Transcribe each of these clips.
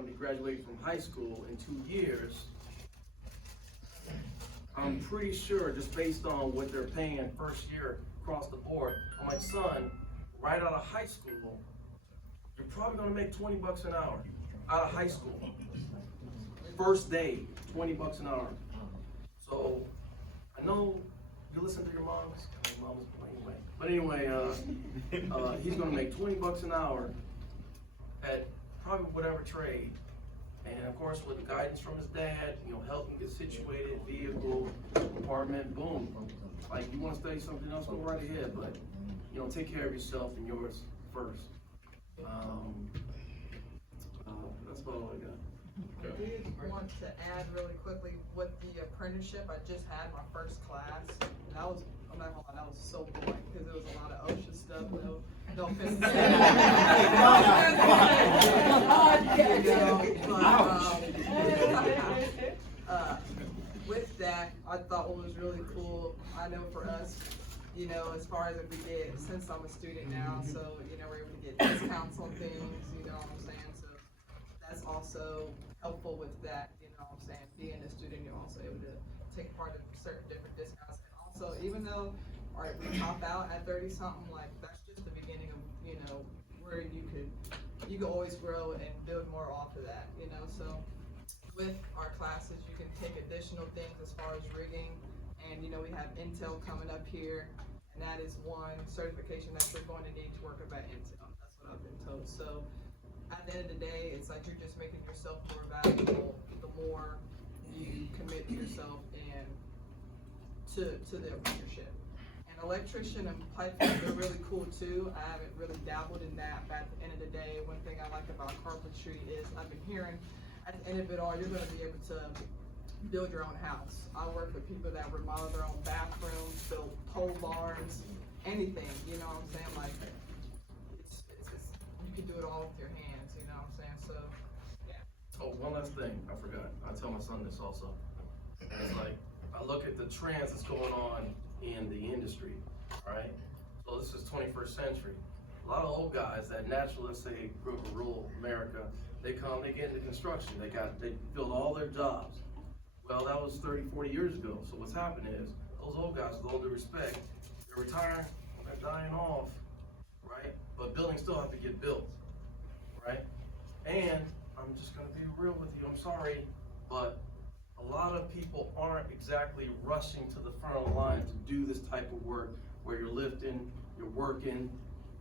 going to be graduating from high school in 2 years, I'm pretty sure, just based on what they're paying first year across the board, on my son, right out of high school, you're probably going to make 20 bucks an hour out of high school. First day, 20 bucks an hour. So I know you listen to your moms. Anyway. But anyway, he's going to make 20 bucks an hour at probably whatever trade. And of course, with the guidance from his dad, help him get situated, vehicle, apartment, boom. Like, you want to study something else, go right ahead, but, take care of yourself and yours first. That's about all I got. I did want to add really quickly with the apprenticeship. I just had my first class, and that was, I'm not gonna lie, that was so boring because there was a lot of OSHA stuff. No offense. With that, I thought what was really cool, I know for us, as far as if we get, since I'm a student now, so, we're able to get discounts on things, what I'm saying? So that's also helpful with that, what I'm saying? Being a student, you're also able to take part in certain different discounts. And also, even though, all right, we top out at 30-something, like, that's just the beginning of, where you could always grow and build more off of that, So with our classes, you can take additional things as far as rigging, and, we have Intel coming up here, and that is one certification that you're going to need to work about Intel. That's what I've been told. So at the end of the day, it's like you're just making yourself more valuable the more you commit yourself and to the apprenticeship. And electrician and pipe fitter, they're really cool too. I haven't really dabbled in that, but at the end of the day, one thing I like about carpentry is I've been hearing at the end of it all, you're going to be able to build your own house. I work with people that remodel their own bathrooms, build pole barns, anything, you know what I'm saying? Like, it's you can do it all with your hands, you know what I'm saying? So, yeah. Oh, one last thing, I forgot. I tell my son this also. It's like, I look at the trends that's going on in the industry, right? So this is 21st century. A lot of old guys that naturally, let's say, grew up in rural America, they get into construction. They filled all their jobs. Well, that was 30, 40 years ago. So what's happened is, those old guys, with all due respect, they're retiring, they're dying off, right? But buildings still have to get built, right? And I'm just gonna be real with you, I'm sorry, but a lot of people aren't exactly rushing to the front of the line to do this type of work where you're lifting, you're working,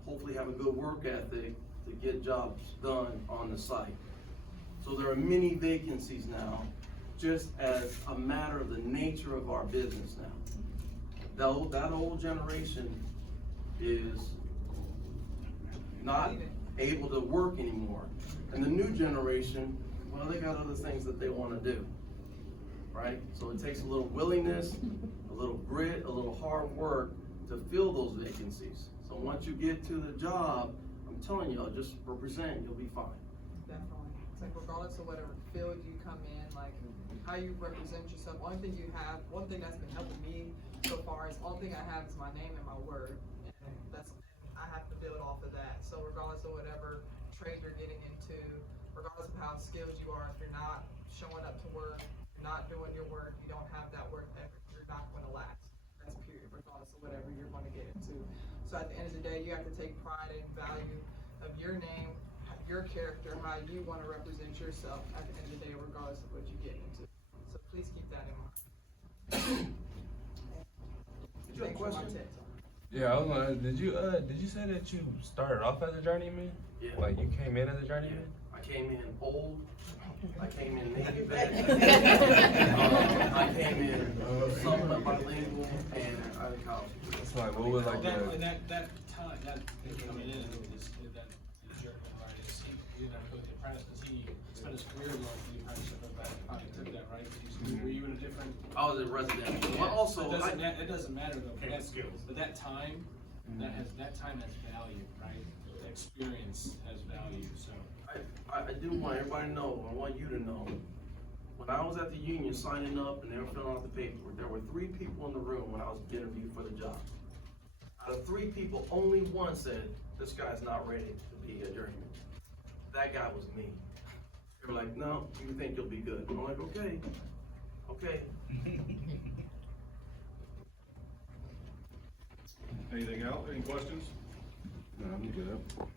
hopefully have a good work ethic to get jobs done on the site. So there are many vacancies now, just as a matter of the nature of our business now. That old generation is not able to work anymore. And the new generation, well, they got other things that they want to do, right? So it takes a little willingness, a little grit, a little hard work to fill those vacancies. So once you get to the job, I'm telling you, just represent, you'll be fine. Definitely. It's like regardless of whatever field you come in, like how you represent yourself, one thing that's been helping me so far is only thing I have is my name and my word. And I have to build off of that. So regardless of whatever trade you're getting into, regardless of how skilled you are, if you're not showing up to work, you're not doing your work, you don't have that work ethic, you're not going to last. That's period, regardless of whatever you're going to get into. So at the end of the day, you have to take pride and value of your name, your character, how you want to represent yourself at the end of the day, regardless of what you get into. So please keep that in mind. Did you have a question? Yeah, I was wondering, did you say that you started off as a journeyman? Yeah. Like you came in as a journeyman? I came in old. I came in Navy vet. I came in somewhat bilingual and out of college. It's like, what was like that the... time, that coming in, that journeyman artist, he didn't have to go to the apprentice because he spent his career going through the apprenticeship of that. Probably took that, right? Were you in a different? I was a residential. Well, also, it doesn't matter though. But that time, that time has value, right? The experience has value. So I do want everybody to know, I want you to know, when I was at the union signing up and they were filling out the paperwork, there were 3 people in the room when I was interviewed for the job. Out of 3 people, only one said, this guy's not ready to be a journeyman. That guy was me. They're like, no, you think you'll be good. I'm like, okay, okay. Anything else? Any questions? No, I'm good.